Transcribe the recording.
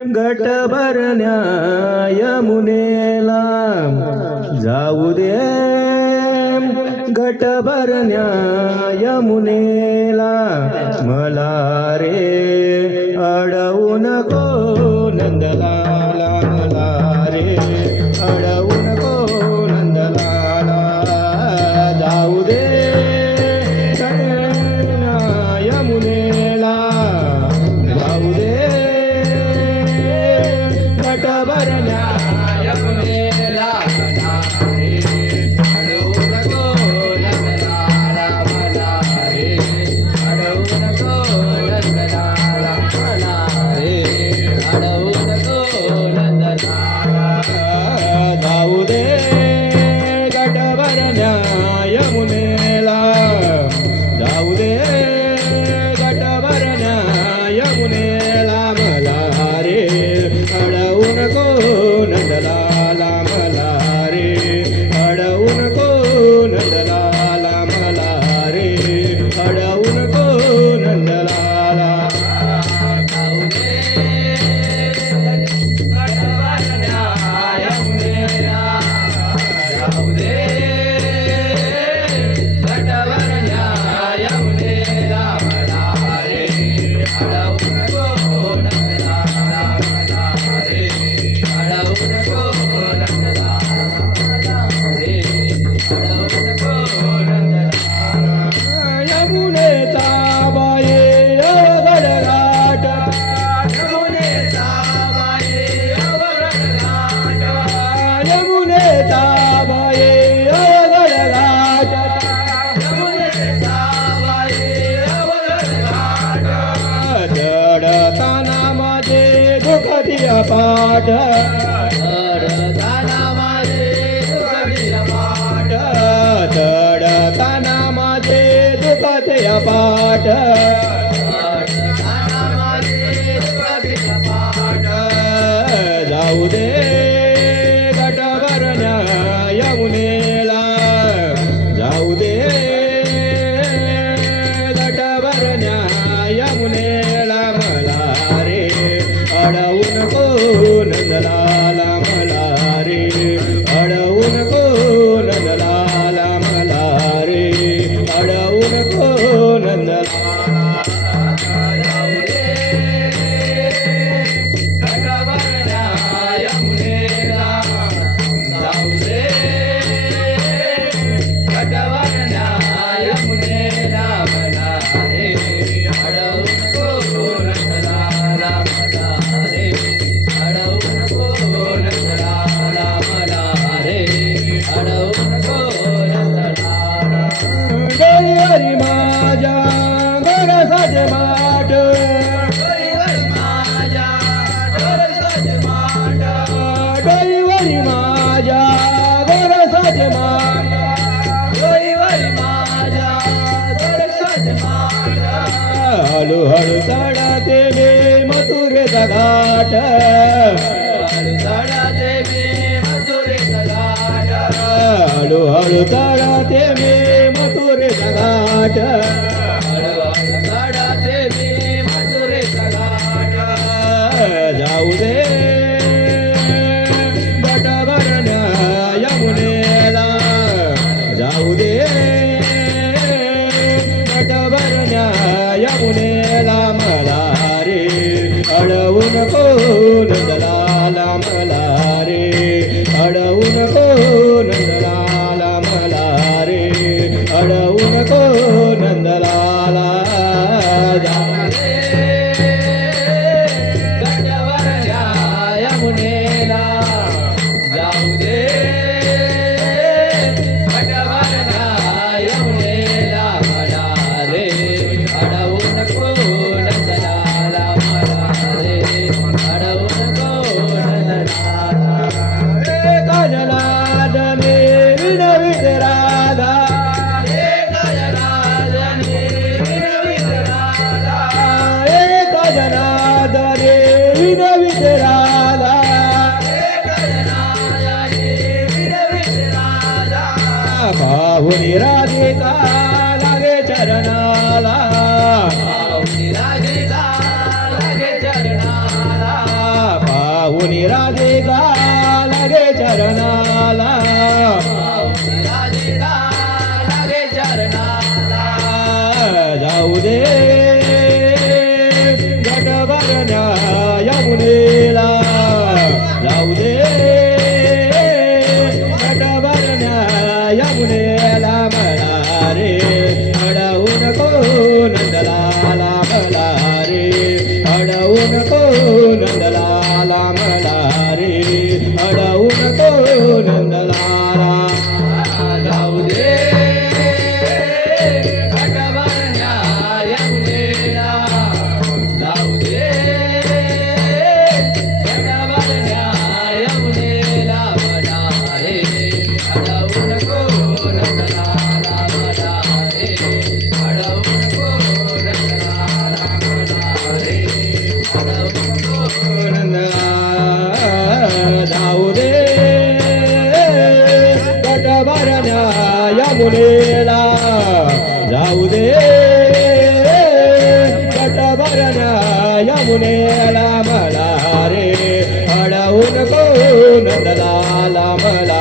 घट भरण्या यमुनेला जाऊ दे, घट भरण्या यमुनेला मला रे अडवू नको नंदलाला, मला रे अडवू नको नंदलाला. जाऊ दे घट भरण्या यमुनेला, जाऊ दे घट भरण्या यमुनेला मला रे अडवू नको नंदलाला, मला रे अडवू नको नंदलाला, मला रे अडवू नको नंदलाला. जाऊ दे घट भरण्या यमुनेला, जाऊ दे घट भरण्या यमुनेला मला रे अडवू नको नंदलाला, मला रे अडवू नको नंदलाला, मला रे अडवू नको नंदलाला. जाऊ दे घट भरण्या यमुनेला, जाऊ दे घट भरण्या यमुनेला मला रे अडवू नको नंदलाला, मला रे अडवू नको नंदलाला, मला रे अडवू नको नंदलाला. यमुनेचा बाये गडघाट, यमुनेचा बाये गडघाट, यमुनेचा बाये गडघाट, यमुनेचा बाये गडघाट. चढताना माझे दुःखदी पाठ, चढताना माझे दुःखदी पाठ, चढताना माझे दुःखदी पाठ, चढताना माझे दुःखदी पाठ. जाऊ दे घट भरण्या यमुनेला, जाऊ दे घट भरण्या यमुनेला मला रे अडवू नको नंदलाला, मला रे अडवू नको नंदलाला, मला रे अडवू नको नंदलाला. जाऊ दे घट भरण्या यमुनेला, जाऊ दे घट भरण्या यमुनेला मला रे अडवू नको नंदलाला, मला रे अडवू नको नंदलाला, मला रे अडवू नको नंदलाला. गरीवरी माझ्या गरसाचे माठ, गरीवरी माझ्या गरसाचे माठ, गरीवरी माझ्या गरसाचे माठ, गरीवरी माझ्या गरसाचे माठ. हळूहळू चढते मी मथुरेचा घाट, हळू चढते मी मथुरेचा घाट, हळूहळू चढते मी मथुरेचा घाट, हळूहळू चढते मी मथुरेचा घाट. जाऊ दे घट भरण्या यमुनेला, जाऊ दे घट भरण्या यमुनेला मला रे अडवू नको नंदलाला, मला रे अडवू नको नंदलाला, मला रे अडवू नको नंदलाला. जाऊ दे घट भरण्या यमुनेला, जाऊ दे घट भरण्या यमुनेला मला रे अडवू नको नंदलाला, मला रे अडवू नको पाहुणी राधिका लागे चरणाला राधिका लागे चरणाला जाऊ दे घट भरण्या यमुनेला जाऊ दे घट भरण्या यमुनेला मला रे अडवू नको नंदलाला मला रे अडवू नको नंदलाला मला रे अडवू नको नंदलाला जाऊ दे घट भरण्या यमुनेला जाऊ दे घट भरण्या यमुनेला मला रे अडवू नको नंदलाला मला रे अडवू नको नंदलाला मला रे अडवू नको नंदलाला जाऊ दे घट भरण्या यमुनेला जाऊ दे घट भरण्या यमुनेला मला रे अडवू नको नंदलाला मला